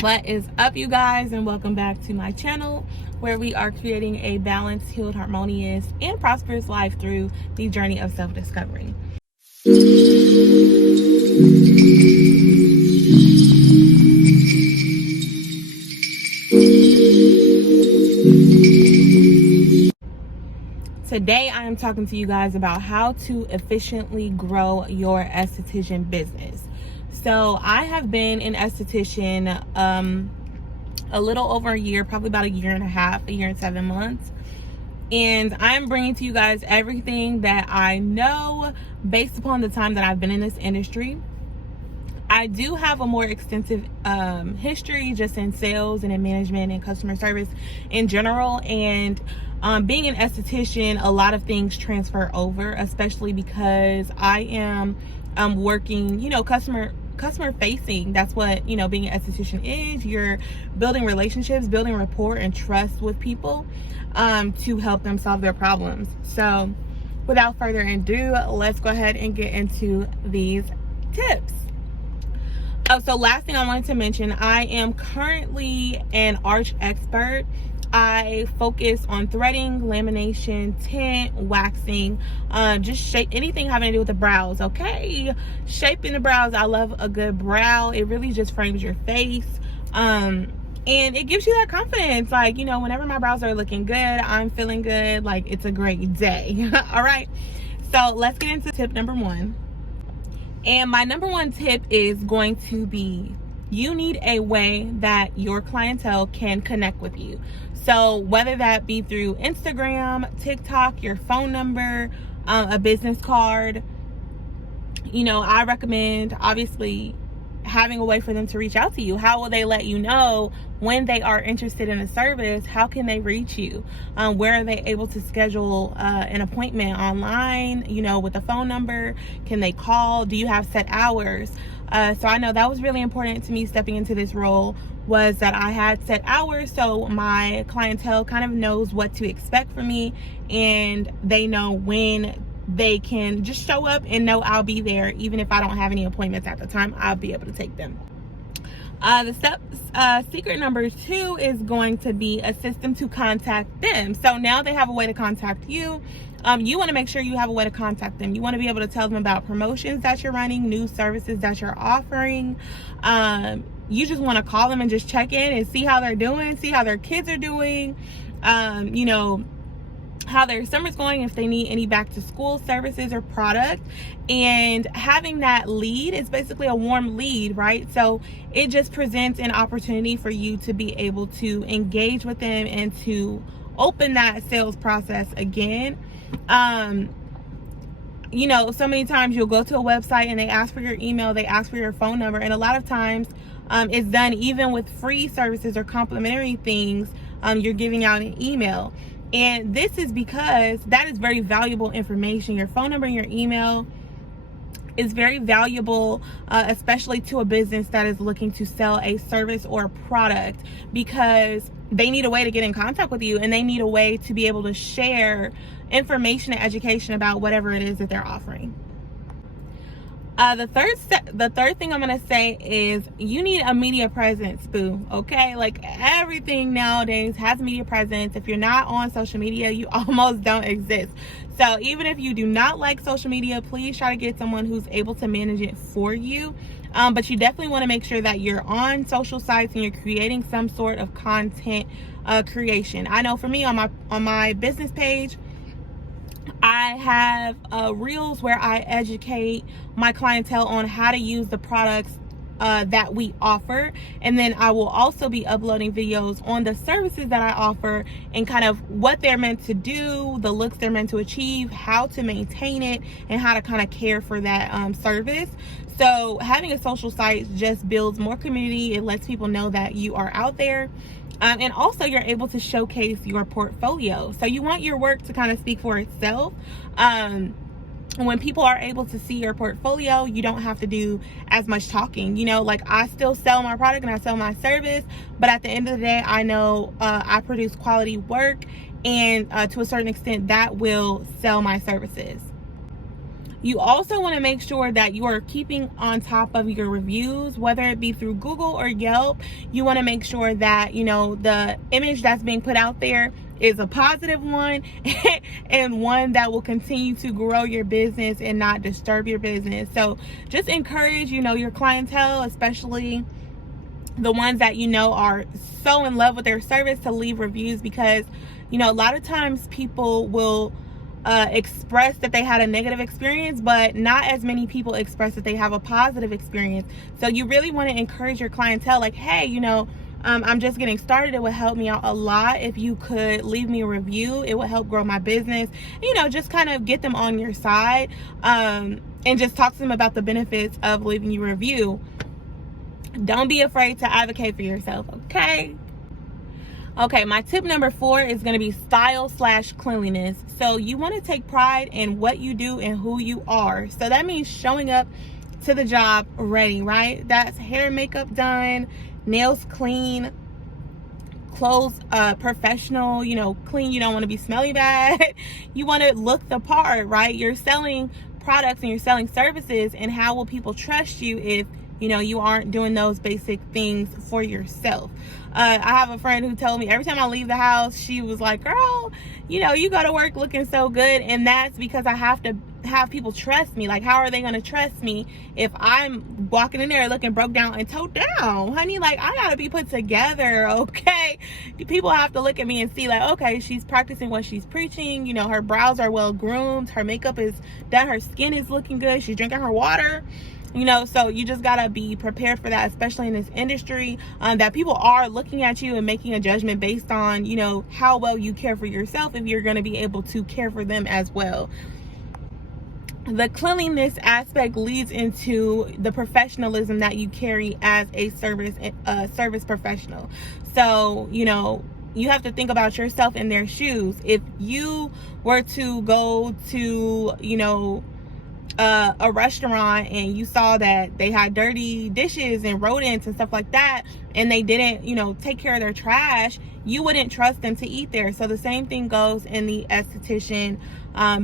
What is up, you guys, and welcome back to my channel, where we are creating a balanced, healed, harmonious, and prosperous life through the journey of self-discovery. Today I am talking to you guys about how to efficiently grow your esthetician business. So I have been an esthetician a little over a year, probably about a year and a half, a year and 7 months. And I'm bringing to you guys everything that I know based upon the time that I've been in this industry. I do have a more extensive history just in sales and in management and customer service in general. And being an esthetician, a lot of things transfer over, especially because I am working, customer facing. That's what, being an esthetician is. You're building relationships, building rapport and trust with people to help them solve their problems. So without further ado, let's go ahead and get into these tips. So last thing I wanted to mention, I am currently an arch expert. I focus on threading, lamination, tint, waxing, just shape, anything having to do with the brows, okay? Shaping the brows. I love a good brow. It really just frames your face. And it gives you that confidence. Like, whenever my brows are looking good, I'm feeling good, like it's a great day. All right. So let's get into tip number one. And my number one tip is going to be, you need a way that your clientele can connect with you. So whether that be through Instagram, TikTok, your phone number, a business card, I recommend obviously having a way for them to reach out to you. How will they let you know when they are interested in a service? How can they reach you? Where are they able to schedule an appointment online, with a phone number? Can they call? Do you have set hours? So I know that was really important to me stepping into this role, was that I had set hours, so my clientele kind of knows what to expect from me, and they know when they can just show up and know I'll be there. Even if I don't have any appointments at the time, I'll be able to take them. Secret number 2 is going to be a system to contact them. So now they have a way to contact you. You want to make sure you have a way to contact them. You want to be able to tell them about promotions that you're running, new services that you're offering. You just want to call them and just check in and see how they're doing, see how their kids are doing, how their summer's going, if they need any back to school services or product. And having that lead is basically a warm lead, right? So it just presents an opportunity for you to be able to engage with them and to open that sales process again. So many times you'll go to a website and they ask for your email, they ask for your phone number, and a lot of times it's done even with free services or complimentary things. You're giving out an email. And this is because that is very valuable information. Your phone number and your email is very valuable, especially to a business that is looking to sell a service or a product, because they need a way to get in contact with you, and they need a way to be able to share information and education about whatever it is that they're offering. The third thing I'm going to say is you need a media presence, boo. Okay. Like, everything nowadays has media presence. If you're not on social media, you almost don't exist. So even if you do not like social media, please try to get someone who's able to manage it for you. But you definitely want to make sure that you're on social sites and you're creating some sort of content creation. I know for me, on my business page, I have reels where I educate my clientele on how to use the products that we offer, and then I will also be uploading videos on the services that I offer and kind of what they're meant to do, the looks they're meant to achieve, how to maintain it, and how to kind of care for that service. So having a social site just builds more community. It lets people know that you are out there. And also you're able to showcase your portfolio. So you want your work to kind of speak for itself. When people are able to see your portfolio, you don't have to do as much talking. Like, I still sell my product and I sell my service, but at the end of the day, I know I produce quality work, and to a certain extent that will sell my services. You also want to make sure that you are keeping on top of your reviews, whether it be through Google or Yelp. You want to make sure that, you know, the image that's being put out there is a positive one and one that will continue to grow your business and not disturb your business. So just encourage, you know, your clientele, especially the ones that you know are so in love with their service, to leave reviews, because, you know, a lot of times people will express that they had a negative experience, but not as many people express that they have a positive experience. So you really want to encourage your clientele, like, hey, you know, I'm just getting started. It would help me out a lot if you could leave me a review. It would help grow my business. You know, just kind of get them on your side, and just talk to them about the benefits of leaving you a review. Don't be afraid to advocate for yourself, okay? Okay, my tip number 4 is going to be style/cleanliness. So you want to take pride in what you do and who you are. So that means showing up to the job ready, right? That's hair and makeup done, nails clean, clothes professional, you know, clean. You don't want to be smelly bad. You want to look the part, right? You're selling products and you're selling services, and how will people trust you if, you know, you aren't doing those basic things for yourself? I have a friend who told me every time I leave the house, she was like, girl, you know, you go to work looking so good. And that's because I have to have people trust me. Like, how are they going to trust me if I'm walking in there looking broke down and towed down? Honey, like, I got to be put together, okay? People have to look at me and see, like, okay, she's practicing what she's preaching. You know, her brows are well groomed. Her makeup is done. Her skin is looking good. She's drinking her water. You know, so you just gotta be prepared for that, especially in this industry, that people are looking at you and making a judgment based on, you know, how well you care for yourself, if you're going to be able to care for them as well. The cleanliness aspect leads into the professionalism that you carry as a service professional. So, you know, you have to think about yourself in their shoes. If you were to go to, you know, a restaurant and you saw that they had dirty dishes and rodents and stuff like that, and they didn't, you know, take care of their trash, you wouldn't trust them to eat there. So the same thing goes in the esthetician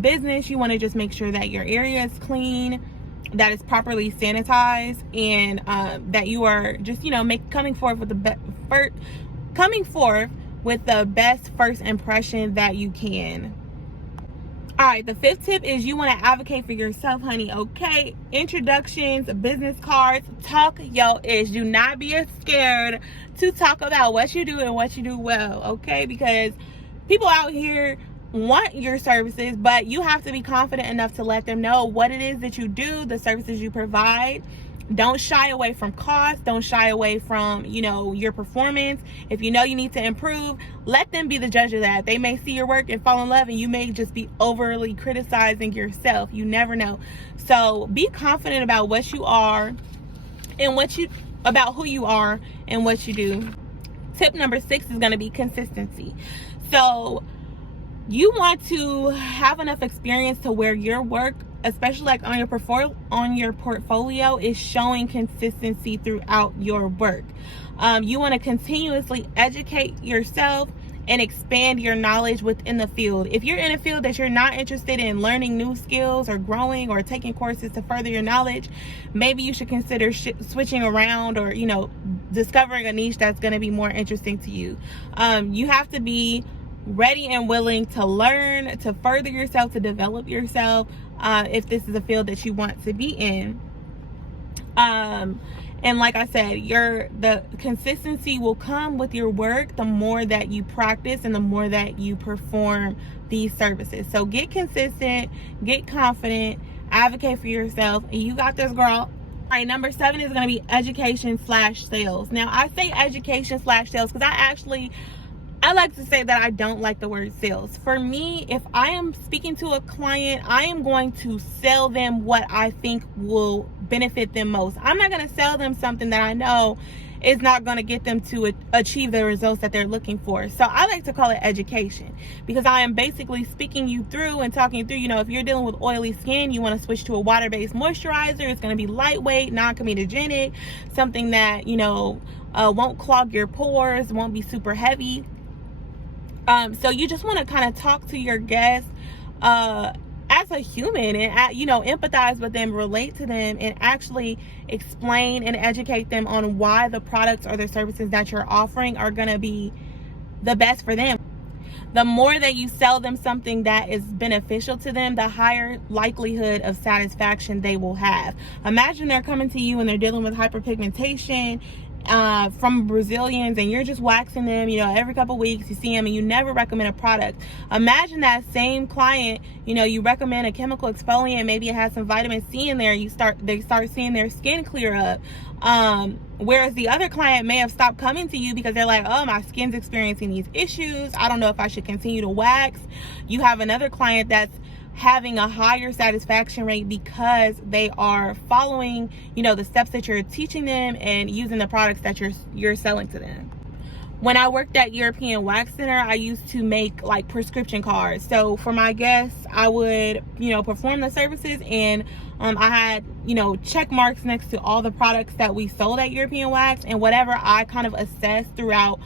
business. You want to just make sure that your area is clean, that it's properly sanitized, and that you are just, you know, coming forth with the best first impression that you can. All right, the 5th tip is you want to advocate for yourself, honey, okay? Introductions, business cards, talk your ish. Do not be scared to talk about what you do and what you do well, okay? Because people out here want your services, but you have to be confident enough to let them know what it is that you do, the services you provide. Don't shy away from cost. Don't shy away from, you know, your performance. If you know you need to improve, let them be the judge of that. They may see your work and fall in love, and you may just be overly criticizing yourself. You never know. So be confident about what you are and about who you are and what you do. Tip number 6 is going to be consistency. So you want to have enough experience to where your work, especially like on your portfolio, is showing consistency throughout your work. You want to continuously educate yourself and expand your knowledge within the field. If you're in a field that you're not interested in learning new skills or growing or taking courses to further your knowledge, maybe you should consider switching around, or, you know, discovering a niche that's going to be more interesting to you. You have to be ready and willing to learn, to further yourself, to develop yourself, if this is a field that you want to be in. And like I said, the consistency will come with your work the more that you practice and the more that you perform these services. So get consistent, get confident, advocate for yourself, and you got this, girl. All right, number 7 is going to be education/sales. Now, I say education/sales because I like to say that I don't like the word sales. For me, if I am speaking to a client, I am going to sell them what I think will benefit them most. I'm not going to sell them something that I know is not going to get them to achieve the results that they're looking for. So I like to call it education, because I am basically speaking you through and talking you through, you know, if you're dealing with oily skin, you want to switch to a water-based moisturizer. It's going to be lightweight, non-comedogenic, something that, you know, won't clog your pores, won't be super heavy. So you just want to kind of talk to your guests as a human and, you know, empathize with them, relate to them, and actually explain and educate them on why the products or the services that you're offering are going to be the best for them. The more that you sell them something that is beneficial to them, the higher likelihood of satisfaction they will have. Imagine they're coming to you and they're dealing with hyperpigmentation from Brazilians, and you're just waxing them, you know, every couple weeks. You see them and you never recommend a product. Imagine that same client, you know, you recommend a chemical exfoliant, maybe it has some vitamin C in there, they start seeing their skin clear up. Whereas the other client may have stopped coming to you because they're like, oh, my skin's experiencing these issues, I don't know if I should continue to wax. You have another client that's having a higher satisfaction rate because they are following, you know, the steps that you're teaching them and using the products that you're selling to them. When I worked at European Wax Center, I used to make like prescription cards. So for my guests, I would, you know, perform the services, and I had, you know, check marks next to all the products that we sold at European Wax, and whatever I kind of assessed throughout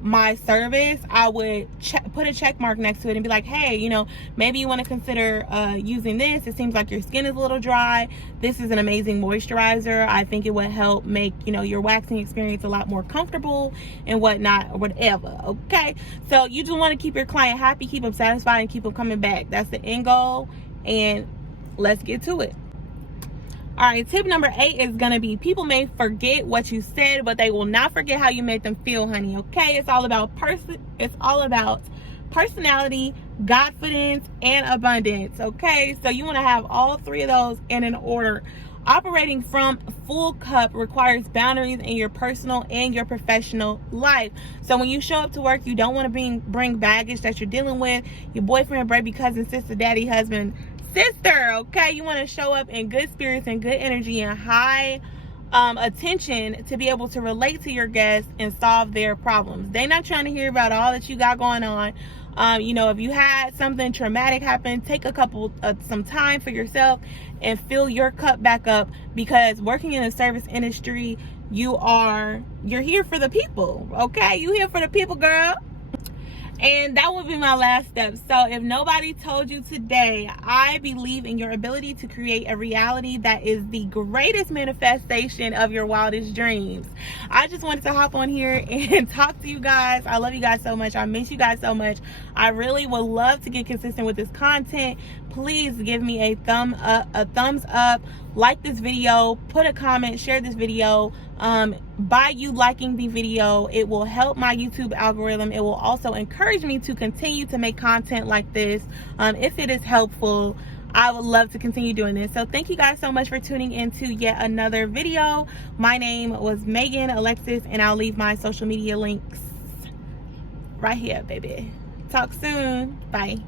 my service, I would put a check mark next to it and be like, hey, you know, maybe you want to consider using this. It seems like your skin is a little dry. This is an amazing moisturizer. I think it would help make, you know, your waxing experience a lot more comfortable and whatnot, or whatever. Okay, so you just want to keep your client happy, keep them satisfied, and keep them coming back. That's the end goal, and let's get to it. All right, tip number 8 is gonna be, people may forget what you said, but they will not forget how you made them feel, honey. Okay, it's all about personality, confidence, and abundance. Okay, so you want to have all 3 of those in an order. Operating from full cup requires boundaries in your personal and your professional life. So when you show up to work, you don't want to bring baggage that you're dealing with, your boyfriend, baby, cousin, sister, daddy, husband, sister. Okay, you want to show up in good spirits and good energy and high attention to be able to relate to your guests and solve their problems. They're not trying to hear about all that you got going on. You know, if you had something traumatic happen, take some time for yourself and fill your cup back up, because working in the service industry, you're here for the people. Okay, you here for the people, girl. And that would be my last step. So if nobody told you today, I believe in your ability to create a reality that is the greatest manifestation of your wildest dreams. I just wanted to hop on here and talk to you guys. I love you guys so much. I miss you guys so much. I really would love to get consistent with this content. Please give me a thumbs up, like this video, put a comment, share this video. By you liking the video, it will help my YouTube algorithm. It will also encourage me to continue to make content like this. If it is helpful, I would love to continue doing this. So thank you guys so much for tuning into yet another video. My name was Megan Alexis, and I'll leave my social media links right here, baby. Talk soon. Bye.